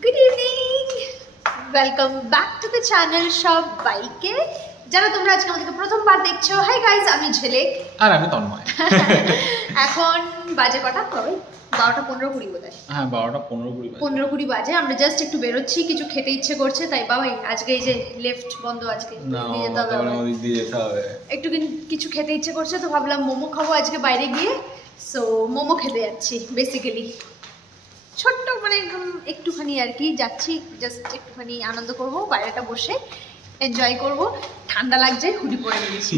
Good evening, welcome back to the channel সবাইকে। যারা তোমরা আজকে আমাদেরকে প্রথমবার দেখছো, হাই গাইজ, আমি ঝিলিক আর আমি তন্ময়। এখন বাজে কটা? কবে 12:15-20 বোধ হয়। হ্যাঁ, 12:15-20 বাজে। আমরা জাস্ট একটু বেরোচ্ছি, কিছু খেতে ইচ্ছে করছে, তাই বাবাই আজকে এই যে লেফট বন্ধ, আজকে যেতে হবে। একটু কিছু খেতে ইচ্ছে করছে, তো ভাবলাম মোমো খাবো আজকে বাইরে গিয়ে। সো মোমো খেতে যাচ্ছি বেসিক্যালি। ছোট্ট মানে একটুখানি আর কি যাচ্ছি, জাস্ট একটুখানি আনন্দ করব, বাইরেটা বসে এনজয় করব। ঠান্ডা লাগছে, হুডি পরে নিয়েছি।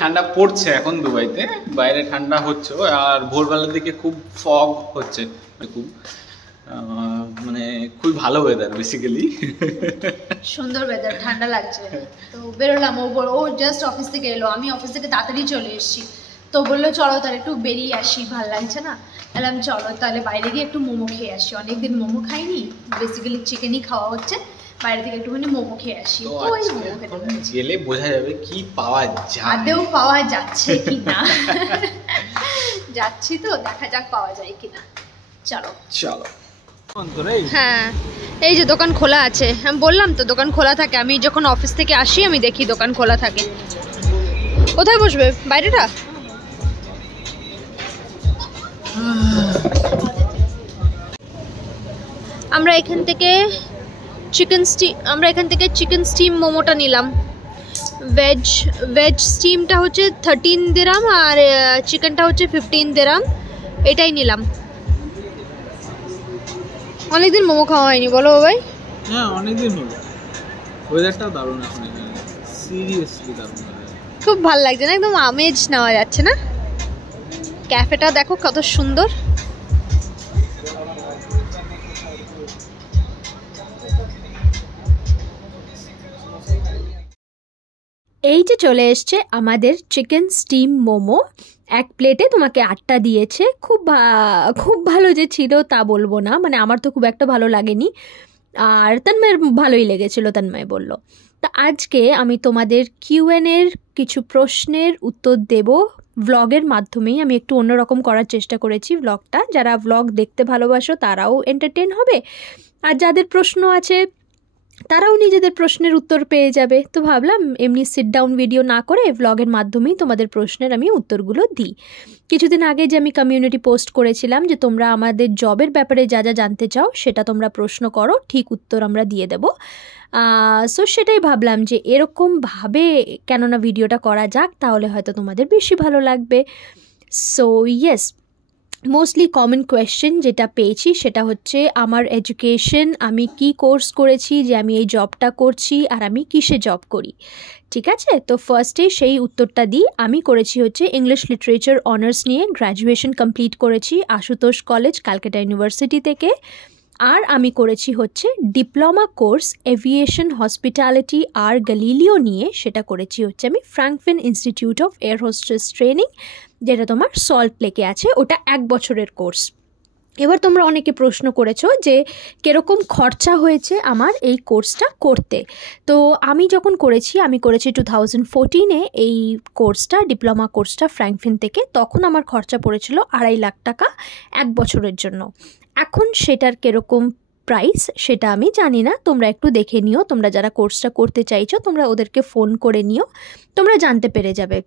ঠান্ডা পড়ছে এখন দুবাইতে, বাইরে ঠান্ডা হচ্ছে। আর ভোরবেলার দিকে খুব ফগ হচ্ছে, খুব মানে খুবই ভালো ওয়েদার, বেসিক্যালি সুন্দর ওয়েদার, ঠান্ডা লাগছে। তো বেরোলাম, ও জাস্ট অফিস থেকে এলো, আমি অফিস থেকে তাড়াতাড়ি চলে এসেছি। তো বললো চলো তাহলে একটু বেরিয়ে আসি, ভালো লাগছে না। বললাম চলো তাহলে বাইরে গিয়ে একটু মোমো খেয়ে আসি, অনেকদিন মোমো খাইনি, বেসিক্যালি চিকেনই খাওয়া হচ্ছে, বাইরে থেকে একটুখানি মোমো খেয়ে আসি। গেলে বোঝা যাবে কি পাওয়া যায়, আদেও পাওয়া যাচ্ছে কিনা। যাচ্ছি তো, দেখা যাক পাওয়া যায় কিনা। চলো চলো। হ্যাঁ, এই যে দোকান খোলা আছে, আমি বললাম তো দোকান খোলা থাকে। আমি যখন অফিস থেকে আসি আমি দেখি দোকান খোলা থাকে। কোথায় বসবে? বাইরেটা? আমরা এখান থেকে চিকেন স্টিম মোমোটা নিলাম। ভেজ স্টিমটা হচ্ছে 13 দিরাম আর চিকেনটা হচ্ছে 15 দিরাম, এটাই নিলাম। অনেকদিন মোমো খাওয়া হয়নি, বলো ভাই? হ্যাঁ, অনেকদিন হলো। ওয়েদারটাও দারুণ এখন এখানে, সিরিয়াসলি দারুণ। খুব ভালো লাগছে না, একদম আমেজ নেওয়া যাচ্ছে না। ক্যাফেটা দেখো কত সুন্দর। এই যে চলে এসছে আমাদের চিকেন স্টিম মোমো। এক প্লেটে তোমাকে 8টা দিয়েছে। খুব ভালো যে ছিল তা বলবো না, মানে আমার তো খুব একটা ভালো লাগেনি, আর তন্ময়ের ভালোই লেগেছিল, তন্ময় বলল। তা আজকে আমি তোমাদের কিউএনের কিছু প্রশ্নের উত্তর দেব ভ্লগের মাধ্যমেই। আমি একটু অন্যরকম করার চেষ্টা করেছি ভ্লগটা। যারা ভ্লগ দেখতে ভালোবাসো তারাও এন্টারটেন হবে, আর যাদের প্রশ্ন আছে তারাও নিজেদের প্রশ্নের উত্তর পেয়ে যাবে। তো ভাবলাম এমনি সিট ডাউন ভিডিও না করে ভ্লগের মাধ্যমেই তোমাদের প্রশ্নের আমি উত্তরগুলো দিই। কিছুদিন আগে যে আমি কমিউনিটি পোস্ট করেছিলাম যে তোমরা আমাদের জবের ব্যাপারে যা যা জানতে চাও সেটা তোমরা প্রশ্ন করো, ঠিক উত্তর আমরা দিয়ে দেবো। সো সেটাই ভাবলাম যে এরকমভাবে কেননা ভিডিওটা করা যাক, তাহলে হয়তো তোমাদের বেশি ভালো লাগবে। So yes, mostly common question যেটা পেয়েছি সেটা হচ্ছে আমার এডুকেশন, আমি কি কোর্স করেছি, যে আমি এই জবটা করছি, আর আমি কিসে জব করি। ঠিক আছে, তো ফার্স্টে সেই উত্তরটা দিই। আমি করেছি হচ্ছে ইংলিশ লিটারেচার অনার্স নিয়ে, গ্র্যাজুয়েশন কমপ্লিট করেছি আশুতোষ কলেজ, ক্যালকাটা ইউনিভার্সিটি থেকে। আর আমি করেছি হচ্ছে ডিপ্লোমা কোর্স এভিয়েশন হসপিটালিটি আর গ্যালিলিও নিয়ে, সেটা করেছি হচ্ছে আমি Frankfinn institute of air hostess training, যেটা তোমার সল্ট লেকে আছে। ওটা 1 বছরের কোর্স। এবার তোমরা অনেকে প্রশ্ন করেছো যে কীরকম খরচা হয়েছে আমার এই কোর্সটা করতে। তো আমি যখন করেছি, আমি করেছি 2014-এ এই কোর্সটা, ডিপ্লোমা কোর্সটা ফ্র্যাঙ্কফিন থেকে। তখন আমার খরচা পড়েছিল 2.5 লাখ টাকা 1 বছরের জন্য। এখন সেটার কীরকম প্রাইস সেটা আমি জানি না, তোমরা একটু দেখে নিও। তোমরা যারা কোর্সটা করতে চাইছো তোমরা ওদেরকে ফোন করে নিও, তোমরা জানতে পেরে যাবে।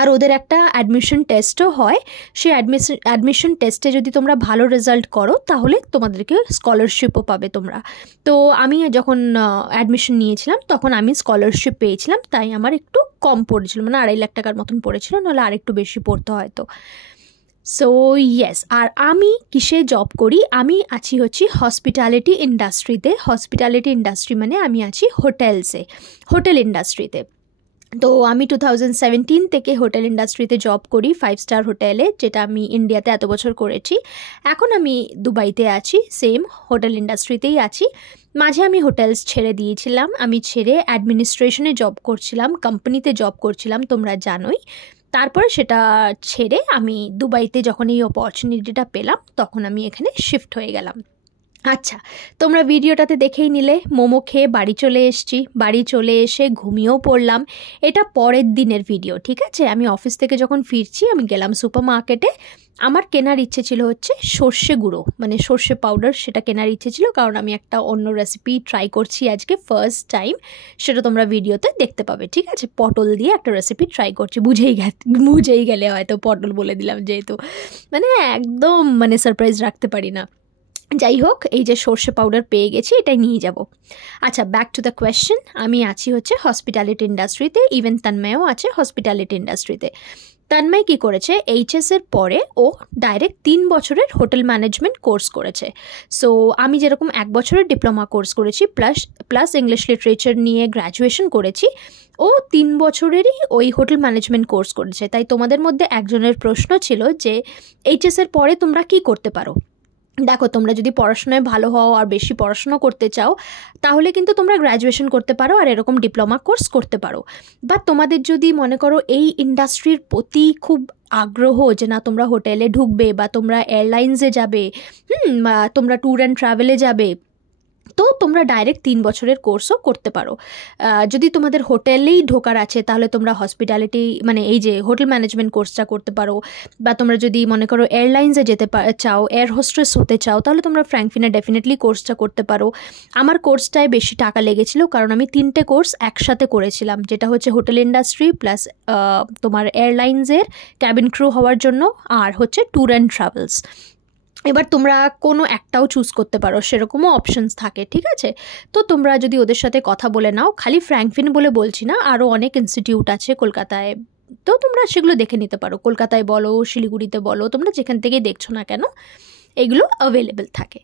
আর ওদের একটা অ্যাডমিশন টেস্টও হয়, সেই অ্যাডমিশন টেস্টে যদি তোমরা ভালো রেজাল্ট করো তাহলে তোমাদেরকে স্কলারশিপও পাবে তোমরা। তো আমি যখন অ্যাডমিশন নিয়েছিলাম তখন আমি স্কলারশিপ পেয়েছিলাম, তাই আমার একটু কম পড়েছিল, মানে 2.5 লাখ টাকার মতন পড়েছিল, নাহলে আর একটু বেশি পড়তে হয়তো। সো ইয়েস, আর আমি কিসে জব করি? আমি আছি হচ্ছে হসপিটালিটি ইন্ডাস্ট্রিতে। হসপিটালিটি ইন্ডাস্ট্রি মানে আমি আছি হোটেলসে, হোটেল ইন্ডাস্ট্রিতে। তো আমি 2017 থেকে হোটেল ইন্ডাস্ট্রিতে জব করি, 5 স্টার হোটেলে, যেটা আমি ইন্ডিয়াতে এত বছর করেছি। এখন আমি দুবাইতে আছি, সেম হোটেল ইন্ডাস্ট্রিতেই আছি। মাঝে আমি হোটেলস ছেড়ে দিয়েছিলাম, আমি ছেড়ে অ্যাডমিনিস্ট্রেশনে জব করছিলাম, কোম্পানিতে জব করছিলাম, তোমরা জানোই। তারপরে সেটা ছেড়ে আমি দুবাইতে যখন এই অপরচুনিটিটা পেলাম তখন আমি এখানে শিফট হয়ে গেলাম। আচ্ছা, তোমরা ভিডিওটাতে দেখেই নিলে মোমো খেয়ে বাড়ি চলে এসেছি, বাড়ি চলে এসে ঘুমিয়েও পড়লাম। এটা পরের দিনের ভিডিও, ঠিক আছে? আমি অফিস থেকে যখন ফিরছি আমি গেলাম সুপার মার্কেটে। আমার কেনার ইচ্ছে ছিল হচ্ছে সর্ষে গুঁড়ো, মানে সর্ষে পাউডার, সেটা কেনার ইচ্ছে ছিল, কারণ আমি একটা অন্য রেসিপি ট্রাই করছি আজকে ফার্স্ট টাইম। সেটা তোমরা ভিডিওতে দেখতে পাবে, ঠিক আছে? পটল দিয়ে একটা রেসিপি ট্রাই করছি। বুঝেই গেলে হয়তো পটল বলে দিলাম, যেহেতু মানে একদম মানে সারপ্রাইজ রাখতে পারি না। যাই হোক, এই যে সর্ষে পাউডার পেয়ে গেছি, এটাই নিয়ে যাব। আচ্ছা, ব্যাক টু দ্য কোয়েশ্চেন। আমি আছি হচ্ছে হসপিটালিটি ইন্ডাস্ট্রিতে, ইভেন তন্ময়ও আছে হসপিটালিটি ইন্ডাস্ট্রিতে। তন্ময় কী করেছে, এইচএসের পরে ও ডাইরেক্ট 3 বছরের হোটেল ম্যানেজমেন্ট কোর্স করেছে। সো আমি যেরকম 1 বছরের ডিপ্লোমা কোর্স করেছি প্লাস ইংলিশ লিটারেচার নিয়ে গ্র্যাজুয়েশন করেছি, ও 3 বছরেরই ওই হোটেল ম্যানেজমেন্ট কোর্স করেছে। তাই তোমাদের মধ্যে একজনের প্রশ্ন ছিল যে এইচএসের পরে তোমরা কী করতে পারো। দেখো, তোমরা যদি পড়াশোনায় ভালো হও আর বেশি পড়াশোনা করতে চাও, তাহলে কিন্তু তোমরা গ্র্যাজুয়েশন করতে পারো আর এরকম ডিপ্লোমা কোর্স করতে পারো। বা তোমাদের যদি মনে করো এই ইন্ডাস্ট্রির প্রতি খুব আগ্রহ, যে না তোমরা হোটেলে ঢুকবে বা তোমরা এয়ারলাইন্সে যাবে, বা তোমরা ট্যুর অ্যান্ড ট্রাভেলে যাবে, তো তোমরা ডাইরেক্ট 3 বছরের কোর্সও করতে পারো। যদি তোমাদের হোটেলেই ঢোকার আছে, তাহলে তোমরা হসপিটালিটি মানে এই যে হোটেল ম্যানেজমেন্ট কোর্সটা করতে পারো। বা তোমরা যদি মনে করো এয়ারলাইন্সে যেতে চাও, এয়ার হোস্টেস হতে চাও, তাহলে তোমরা ফ্র্যাঙ্কফিনে ডেফিনেটলি কোর্সটা করতে পারো। আমার কোর্সটায় বেশি টাকা লেগেছিল, কারণ আমি 3টে কোর্স একসাথে করেছিলাম, যেটা হচ্ছে হোটেল ইন্ডাস্ট্রি প্লাস তোমার এয়ারলাইন্সের ক্যাবিন ক্রু হওয়ার জন্য, আর হচ্ছে ট্যুর অ্যান্ড ট্রাভেলস। এবার তোমরা কোনো একটাও চুজ করতে পারো, সেরকমও অপশনস থাকে, ঠিক আছে? তো তোমরা যদি ওদের সাথে কথা বলে নাও, খালি ফ্র্যাঙ্কফিন বলে বলছি না, আরও অনেক ইনস্টিটিউট আছে কলকাতায়, তো তোমরা সেগুলো দেখে নিতে পারো। কলকাতায় বলো, শিলিগুড়িতে বলো, তোমরা যেখান থেকে দেখছো না কেন, এগুলো অ্যাভেলেবেল থাকে।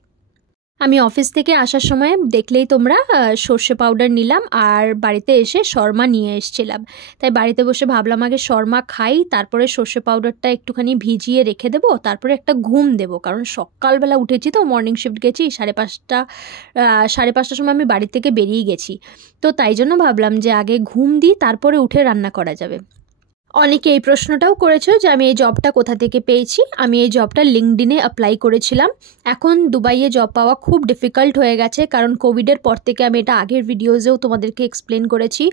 আমি অফিস থেকে আসার সময় দেখলেই তোমরা সর্ষে পাউডার নিলাম, আর বাড়িতে এসে শর্মা নিয়ে এসেছিলাম। তাই বাড়িতে বসে ভাবলাম আগে শর্মা খাই, তারপরে সর্ষে পাউডারটা একটুখানি ভিজিয়ে রেখে দেবো, তারপরে একটা ঘুম দেবো, কারণ সকালবেলা উঠেছি তো, মর্নিং শিফট গেছি 5:30টার সময় আমি বাড়ি থেকে বেরিয়ে গেছি। তো তাই জন্য ভাবলাম যে আগে ঘুম দিই, তারপরে উঠে রান্না করা যাবে। অনেকে এই প্রশ্নটাও করেছো যে আমি এই জবটা কোথা থেকে পেয়েছি। আমি এই জবটা লিঙ্কডইনে অ্যাপ্লাই করেছিলাম। এখন দুবাইয়ে জব পাওয়া খুব ডিফিকাল্ট হয়ে গেছে, কারণ কোভিডের পর থেকে, আমি এটা আগের ভিডিওজেও তোমাদেরকে এক্সপ্লেন করেছি,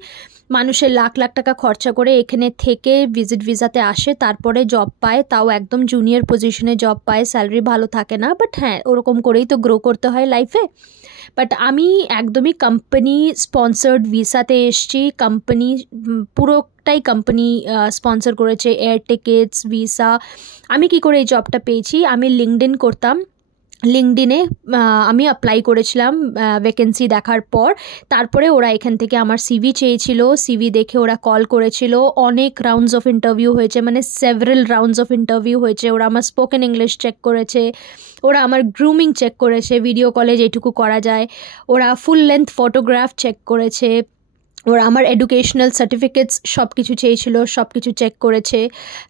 মানুষের লাখ লাখ টাকা খরচা করে এখানে থেকে ভিজিট ভিসাতে আসে, তারপরে জব পায়, তাও একদম জুনিয়র পজিশনে জব পায়, স্যালারি ভালো থাকে না, বাট হ্যাঁ ওরকম করেই তো গ্রো করতে হয় লাইফে। বাট আমি একদমই কোম্পানি স্পন্সার্ড ভিসাতে এসছি, পুরোটাই কোম্পানি স্পন্সর করেছে, এয়ার টিকিটস, ভিসা। আমি কি করে এই জবটা পেয়েছি, আমি লিঙ্কডইন করতাম, লিঙ্কডইনে আমি অ্যাপ্লাই করেছিলাম ভ্যাকেন্সি দেখার পর। তারপরে ওরা এখান থেকে আমার সিভি চেয়েছিল, সিভি দেখে ওরা কল করেছিল, অনেক রাউন্ডস অফ ইন্টারভিউ হয়েছে, মানে সেভারাল রাউন্ডস অফ ইন্টারভিউ হয়েছে। ওরা আমার স্পোকেন ইংলিশ চেক করেছে, ওরা আমার গ্রুমিং চেক করেছে, ভিডিও কলে যেটুকু করা যায়, ওরা ফুল লেন্থ ফটোগ্রাফ চেক করেছে, ওরা আমার এডুকেশনাল সার্টিফিকেটস সব কিছু চেয়েছিল, সব কিছু চেক করেছে,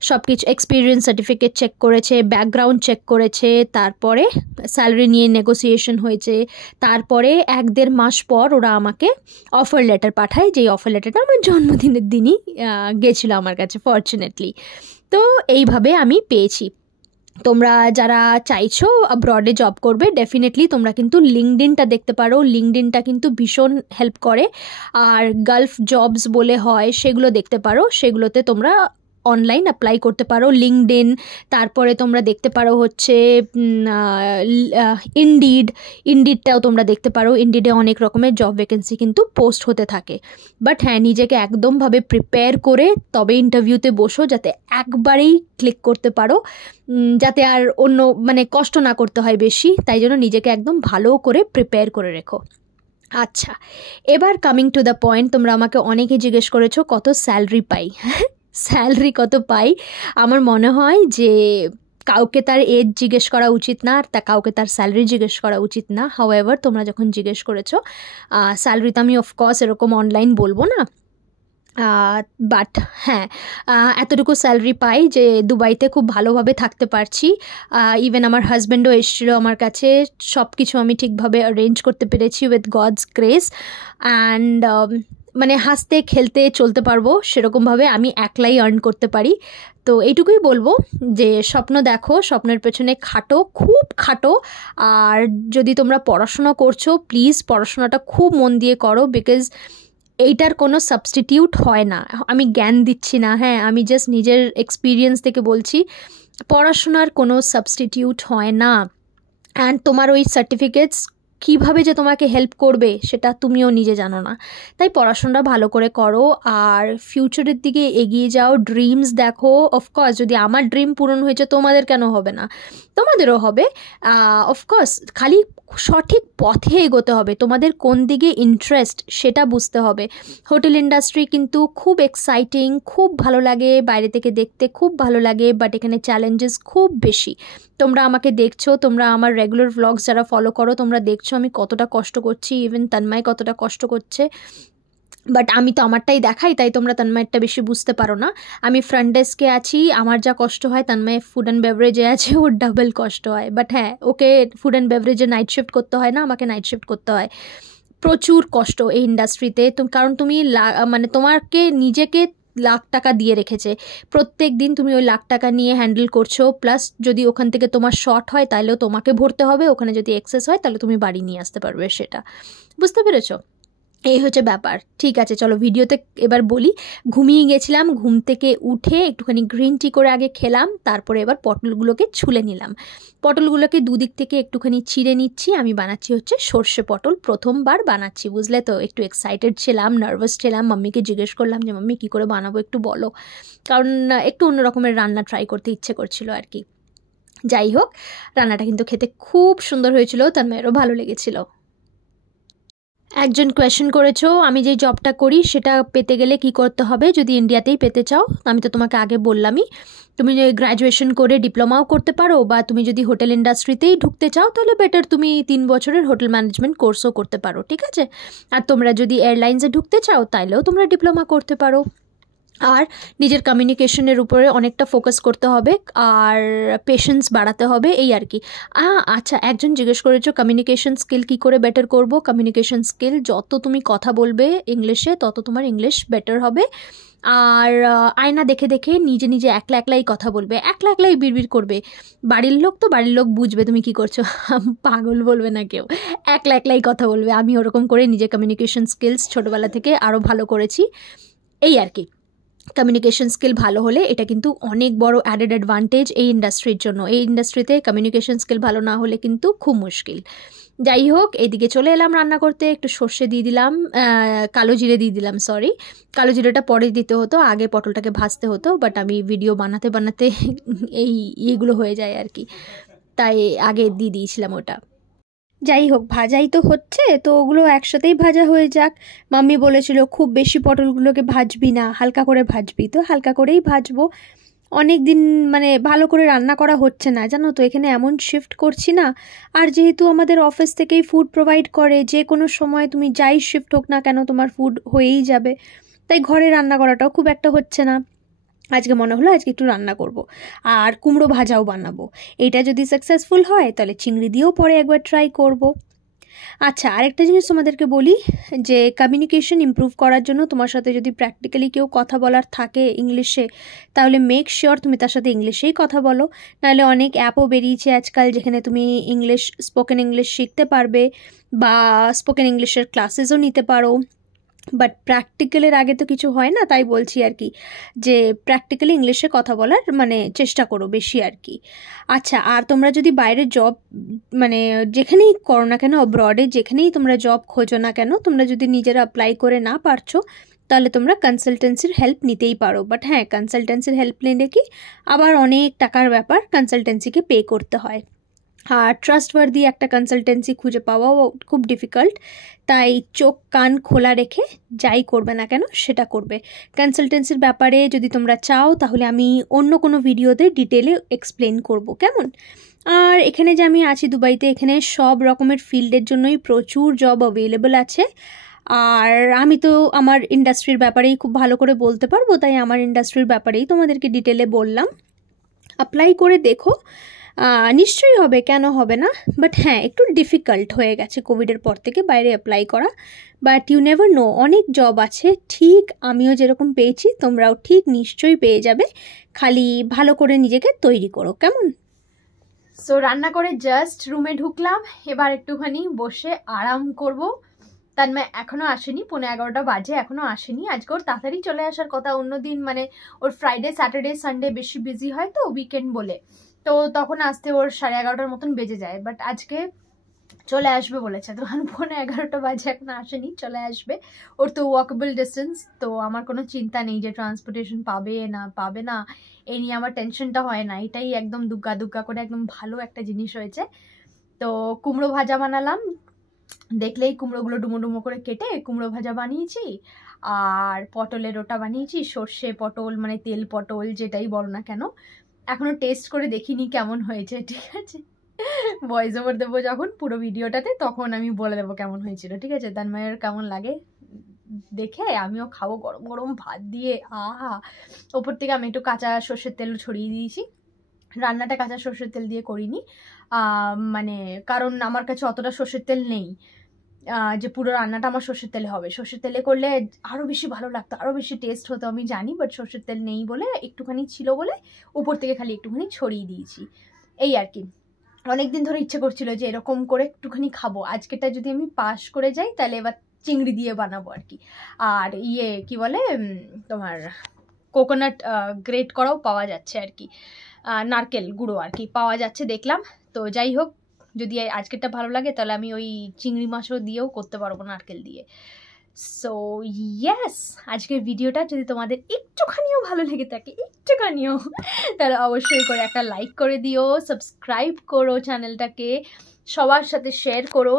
সব কিছু এক্সপিরিয়েন্স সার্টিফিকেট চেক করেছে, ব্যাকগ্রাউন্ড চেক করেছে, তারপরে স্যালারি নিয়ে নেগোসিয়েশন হয়েছে। তারপরে 1-1.5 মাস পর ওরা আমাকে অফার লেটার পাঠায়, যেই অফার লেটারটা আমার জন্মদিনের দিনই গেছিলো আমার কাছে ফরচুনেটলি। তো এইভাবে আমি পেয়েছি। তোমরা যারা চাইছো ব্রডে জব করবে, ডেফিনেটলি তোমরা কিন্তু লিঙ্কডইনটা দেখতে পারো, লিঙ্কডইনটা কিন্তু ভীষণ হেল্প করে। আর গালফ জবস বলে হয়, সেগুলো দেখতে পারো, সেগুলোতে তোমরা অনলাইন অ্যাপ্লাই করতে পারো লিঙ্কডইন। তারপরে তোমরা দেখতে পারো হচ্ছে ইন্ডিডটাও তোমরা দেখতে পারো, ইন্ডিডে অনেক রকমের জব ভ্যাকেন্সি কিন্তু পোস্ট হতে থাকে। বাট হ্যাঁ, নিজেকে একদমভাবে প্রিপেয়ার করে তবে ইন্টারভিউতে বসো, যাতে একবারেই ক্লিক করতে পারো, যাতে আর অন্য মানে কষ্ট না করতে হয় বেশি। তাই জন্য নিজেকে একদম ভালো করে প্রিপেয়ার করে রেখো। আচ্ছা, এবার কামিং টু দ্য পয়েন্ট, তোমরা আমাকে অনেকে জিজ্ঞেস করেছো কত স্যালারি পাই। স্যালারি কত পাই, আমার মনে হয় যে কাউকে তার এজ জিজ্ঞেস করা উচিত না, আর কাউকে তার স্যালারি জিজ্ঞেস করা উচিত না। হাউএভার তোমরা যখন জিজ্ঞেস করেছো স্যালারি, তো আমি অফকোর্স এরকম অনলাইন বলবো না, বাট হ্যাঁ এতটুকু স্যালারি পাই যে দুবাইতে খুব ভালোভাবে থাকতে পারছি। ইভেন আমার হাজব্যান্ডও এসেছিলো আমার কাছে, সব কিছু আমি ঠিকভাবে অ্যারেঞ্জ করতে পেরেছি উইথ গডস গ্রেস। অ্যান্ড মানে হাসতে খেলতে চলতে পারবো, সেরকমভাবে আমি একলাই আর্ন করতে পারি। তো এইটুকুই বলবো যে স্বপ্ন দেখো, স্বপ্নের পেছনে খাটো, খুব খাটো। আর যদি তোমরা পড়াশোনা করছো, প্লিজ পড়াশোনাটা খুব মন দিয়ে করো, বিকজ এইটার কোনো সাবস্টিটিউট হয় না। আমি জ্ঞান দিচ্ছি না, হ্যাঁ, আমি জাস্ট নিজের এক্সপিরিয়েন্স থেকে বলছি, পড়াশোনার কোনো সাবস্টিটিউট হয় না। অ্যান্ড তোমার ওই সার্টিফিকেটস কীভাবে যে তোমাকে হেল্প করবে সেটা তুমিও নিজে জানো না। তাই পড়াশোনাটা ভালো করে করো আর ফিউচারের দিকে এগিয়ে যাও, ড্রিমস দেখো। অফকোর্স যদি আমার ড্রিম পূরণ হয়েছে, তোমাদের কেন হবে না? তোমাদেরও হবে। অফকোর্স খালি সঠিক পথে এগোতে হবে, তোমাদের কোন দিকে ইন্টারেস্ট সেটা বুঝতে হবে। হোটেল ইন্ডাস্ট্রি কিন্তু খুব এক্সাইটিং, খুব ভালো লাগে, বাইরে থেকে দেখতে খুব ভালো লাগে, বাট এখানে চ্যালেঞ্জেস খুব বেশি। তোমরা আমাকে দেখছো, তোমরা আমার রেগুলার ভ্লগস যারা ফলো করো, তোমরা দেখছো আমি কতটা কষ্ট করছি, ইভেন তন্ময় কতটা কষ্ট করছে। বাট আমি তো আমারটাই দেখাই, তাই তোমরা তন্ময়েরটা বেশি বুঝতে পারো না। আমি ফ্রন্ট ডেস্কে আছি, আমার যা কষ্ট হয়, তন্ময় ফুড অ্যান্ড বেভারেজে আছে, ওর ডাবল কষ্ট হয়। বাট হ্যাঁ, ওকে ফুড অ্যান্ড বেভারেজে নাইট শিফট করতে হয় না, আমাকে নাইট শিফট করতে হয়। প্রচুর কষ্ট এই ইন্ডাস্ট্রিতে, কারণ তুমি মানে তোমাকে নিজেকে লাখ টাকা দিয়ে রেখেছে, প্রত্যেক দিন তুমি ওই লাখ টাকা নিয়ে হ্যান্ডেল করছো, প্লাস যদি ওখান থেকে তোমার শর্ট হয় তাহলেও তোমাকে ভরতে হবে, ওখানে যদি এক্সেস হয় তাহলে তুমি বাড়ি নিয়ে আসতে পারবে, সেটা বুঝতে পেরেছো? এই হচ্ছে ব্যাপার। ঠিক আছে, চলো ভিডিওতে এবার বলি। ঘুমিয়ে গেছিলাম, ঘুম থেকে উঠে একটুখানি গ্রিন টি করে আগে খেলাম, তারপরে এবার পটলগুলোকে ছুলে নিলাম। পটলগুলোকে দুদিক থেকে একটুখানি চিড়ে নিচ্ছি। আমি বানাচ্ছি হচ্ছে সর্ষে পটল, প্রথমবার বানাচ্ছি, বুঝলে তো? একটু এক্সাইটেড ছিলাম, নার্ভাস ছিলাম। মাম্মিকে জিজ্ঞেস করলাম যে মাম্মি কী করে বানাবো একটু বলো, কারণ একটু অন্য রকমের রান্না ট্রাই করতে ইচ্ছে করছিল আর কি। যাই হোক, রান্নাটা কিন্তু খেতে খুব সুন্দর হয়েছিল, তার মেয়েরও ভালো লেগেছিল। একজন কোয়েশ্চেন করেছো আমি যে জবটা করি সেটা পেতে গেলে কি করতে হবে যদি ইন্ডিয়াতেই পেতে চাও। আমি তো তোমাকে আগে বললামই, তুমি গ্র্যাজুয়েশন করে ডিপ্লোমাও করতে পারো, বা তুমি যদি হোটেল ইন্ডাস্ট্রিতেই ঢুকতে চাও তাহলে বেটার তুমি 3 বছরের হোটেল ম্যানেজমেন্ট কোর্সও করতে পারো, ঠিক আছে? আর তোমরা যদি এয়ারলাইন্সে ঢুকতে চাও তাহলেও তোমরা ডিপ্লোমা করতে পারো। আর নিজের কমিউনিকেশনের উপরে অনেকটা ফোকাস করতে হবে আর পেশেন্স বাড়াতে হবে, এই আর কি। আচ্ছা, একজন জিজ্ঞেস করেছো কমিউনিকেশন স্কিল কী করে বেটার করব। কমিউনিকেশন স্কিল, যত তুমি কথা বলবে ইংলিশে তত তোমার ইংলিশ বেটার হবে। আর আয়না দেখে দেখে নিজে নিজে একলা একলাই কথা বলবে, একলা একলাই বিড়বিড় করবে। বাড়ির লোক তো বাড়ির লোক বুঝবে তুমি কি করছো, পাগল বলবে না কেউ, একলা একলাই কথা বলবে। আমি ওরকম করে নিজের কমিউনিকেশন স্কিলস ছোটোবেলা থেকে আরও ভালো করেছি, এই আর কি। কমিউনিকেশন স্কিল ভালো হলে এটা কিন্তু অনেক বড় অ্যাডেড অ্যাডভান্টেজ এই ইন্ডাস্ট্রির জন্য। এই ইন্ডাস্ট্রিতে কমিউনিকেশন স্কিল ভালো না হলে কিন্তু খুব মুশকিল। যাই হোক, এদিকে চলে এলাম রান্না করতে। একটু সর্ষে দিয়ে দিলাম, কালো জিরে দিয়ে দিলাম, সরি, কালো জিরেটা পরে দিতে হতো, আগে পটলটাকে ভাজতে হতো, বাট আমি ভিডিও বানাতে বানাতে এই ইয়েগুলো হয়ে যায় আর কি, তাই আগে দিয়ে দিয়েছিলাম ওটা। যাই হোক, ভাজাই তো হচ্ছে, তো ওগুলো একসাথেই ভাজা হয়ে যাক। মাম্মি বলেছিল খুব বেশি পটলগুলোকে ভাজবি না, হালকা করে ভাজবি, তো হালকা করেই ভাজবো। অনেক দিন মানে ভালো করে রান্না করা হচ্ছে না, জানো তো, এখানে এমন শিফট করছি না। আর যেহেতু আমাদের অফিস থেকেই ফুড প্রোভাইড করে, যে কোনো সময় তুমি যাই শিফট হোক না কেন তোমার ফুড হয়েই যাবে, তাই ঘরে রান্না করাটাও খুব একটা হচ্ছে না। আজকে মনে হলো আজকে একটু রান্না করব, আর কুমড়ো ভাজাও বানাবো। এটা যদি সাকসেসফুল হয় তাহলে চিংড়ি দিয়েও পরে একবার ট্রাই করব। আচ্ছা, আরেকটা জিনিস তোমাদেরকে বলি, যে কমিউনিকেশন ইমপ্রুভ করার জন্য তোমার সাথে যদি প্র্যাকটিক্যালি কেউ কথা বলার থাকে ইংলিশে, তাহলে মেক শিওর তুমি তার সাথে ইংলিশেই কথা বলো। নাহলে অনেক অ্যাপও বেরিয়েছে আজকাল যেখানে তুমি ইংলিশ, স্পোকেন ইংলিশ শিখতে পারবে, বা স্পোকেন ইংলিশের ক্লাসেসও নিতে পারো। বাট প্র্যাকটিক্যালের আগে তো কিছু হয় না, তাই বলছি আর কি, যে প্র্যাকটিক্যালি ইংলিশে কথা বলার মানে চেষ্টা করো বেশি আর কি। আচ্ছা, আর তোমরা যদি বাইরে জব মানে যেখানেই করো না কেন, অব্রডে যেখানেই তোমরা জব খোঁজো না কেন, তোমরা যদি নিজেরা অ্যাপ্লাই করে না পারছো তাহলে তোমরা কনসালটেন্সির হেল্প নিতেই পারো। বাট হ্যাঁ, কনসালটেন্সির হেল্প নিলে কি আবার অনেক টাকার ব্যাপার, কনসালটেন্সিকে পে করতে হয়। আর ট্রাস্টওয়ার্দি একটা কনসালটেন্সি খুঁজে পাওয়াও খুব ডিফিকাল্ট, তাই চোখ কান খোলা রেখে যাই করবে না কেন সেটা করবে। কনসালটেন্সির ব্যাপারে যদি তোমরা চাও তাহলে আমি অন্য কোনো ভিডিওতে ডিটেলে এক্সপ্লেন করব, কেমন? আর এখানে যে আমি আছি দুবাইতে, এখানে সব রকমের ফিল্ডের জন্যই প্রচুর জব অ্যাভেলেবল আছে। আর আমি তো আমার ইন্ডাস্ট্রির ব্যাপারেই খুব ভালো করে বলতে পারবো, তাই আমার ইন্ডাস্ট্রির ব্যাপারেই তোমাদেরকে ডিটেলে বললাম। অ্যাপ্লাই করে দেখো, নিশ্চয়ই হবে, কেন হবে না। বাট হ্যাঁ, একটু ডিফিকাল্ট হয়ে গেছে কোভিডের পর থেকে বাইরে অ্যাপ্লাই করা। বাট ইউ নেভার নো, অনেক জব আছে, ঠিক আমিও যেরকম পেয়েছি তোমরাও ঠিক নিশ্চয়ই পেয়ে যাবে, খালি ভালো করে নিজেকে তৈরি করো, কেমন? সো রান্না করে জাস্ট রুমে ঢুকলাম, এবার একটুখানি বসে আরাম করব। তানময় এখনও আসেনি, 11:30 বাজে, এখনও আসেনি। আজকে ওর তাড়াতাড়ি চলে আসার কথা, অন্যদিন মানে ওর ফ্রাইডে স্যাটারডে সানডে বেশি বিজি হয় তো উইকেন্ড বলে, তো তখন আসতে ওর 11:30 মতন বেজে যায়। বাট আজকে চলে আসবে বলেছে, তো 11:15 বাজে, এখনো আসেনি, চলে আসবে। ওর তো ওয়াকেবল ডিস্টেন্স, তো আমার কোনো চিন্তা নেই যে ট্রান্সপোর্টেশন পাবে না এই নিয়ে আমার টেনশনটা হয় না। এটাই একদম দুগ্গা দুগ্গা করে একদম ভালো একটা জিনিস হয়েছে। তো কুমড়ো ভাজা বানালাম, দেখলেই কুমড়োগুলো ডুমো ডুমো করে কেটে কুমড়ো ভাজা বানিয়েছি। আর পটলের ওটা বানিয়েছি, সর্ষে পটল মানে তেল পটল যেটাই বলো না কেন। এখনো টেস্ট করে দেখিনি কেমন হয়েছে, ঠিক আছে? ভয়েস ওভার দেবো যখন পুরো ভিডিওটাতে, তখন আমি বলে দেবো কেমন হয়েছিল, ঠিক আছে? তানময়ের কেমন লাগে দেখে আমিও খাবো গরম গরম ভাত দিয়ে। আহা, ওপর থেকে আমি একটু কাঁচা সর্ষের তেল ছড়িয়ে দিয়েছি। রান্নাটা কাঁচা সর্ষের তেল দিয়ে করিনি, মানে কারণ আমার কাছে অতটা সর্ষের তেল নেই যে পুরো রান্নাটা আমার সর্ষের তেলে হবে। সর্ষের তেলে করলে আরও বেশি ভালো লাগতো, আরও বেশি টেস্ট হতো, আমি জানি। বাট সর্ষের তেল নেই বলে, একটুখানি ছিল বলে উপর থেকে খালি একটুখানি ছড়িয়ে দিয়েছি, এই আর কি। অনেকদিন ধরে ইচ্ছে করছিল যে এরকম করে একটুখানি খাবো। আজকেটা যদি আমি পাস করে যাই তাহলে এবার চিংড়ি দিয়ে বানাবো আর কি। আর কি বলে তোমার কোকোনাট গ্রেট করাও পাওয়া যাচ্ছে আর কি, নারকেল গুঁড়ো আর কি পাওয়া যাচ্ছে দেখলাম। তো যাই হোক, যদি আজকেরটা ভালো লাগে তাহলে আমি ওই চিংড়ি মাছও দিয়েও করতে পারবো নারকেল দিয়ে। সো ইয়েস, আজকের ভিডিওটা যদি তোমাদের একটুখানিও ভালো লেগে থাকে, একটুখানিও, তাহলে অবশ্যই করে একটা লাইক করে দিও, সাবস্ক্রাইব করো চ্যানেলটাকে, সবার সাথে শেয়ার করো।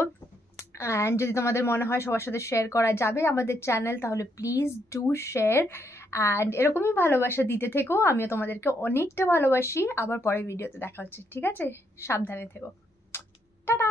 অ্যান্ড যদি তোমাদের মনে হয় সবার সাথে শেয়ার করা যাবে আমাদের চ্যানেল, তাহলে প্লিজ ডু শেয়ার। অ্যান্ড এরকমই ভালোবাসা দিতে থেকো, আমিও তোমাদেরকে অনেকটা ভালোবাসি। আবার পরের ভিডিওতে দেখা হচ্ছে, ঠিক আছে? সাবধানে থেকো, টাটা।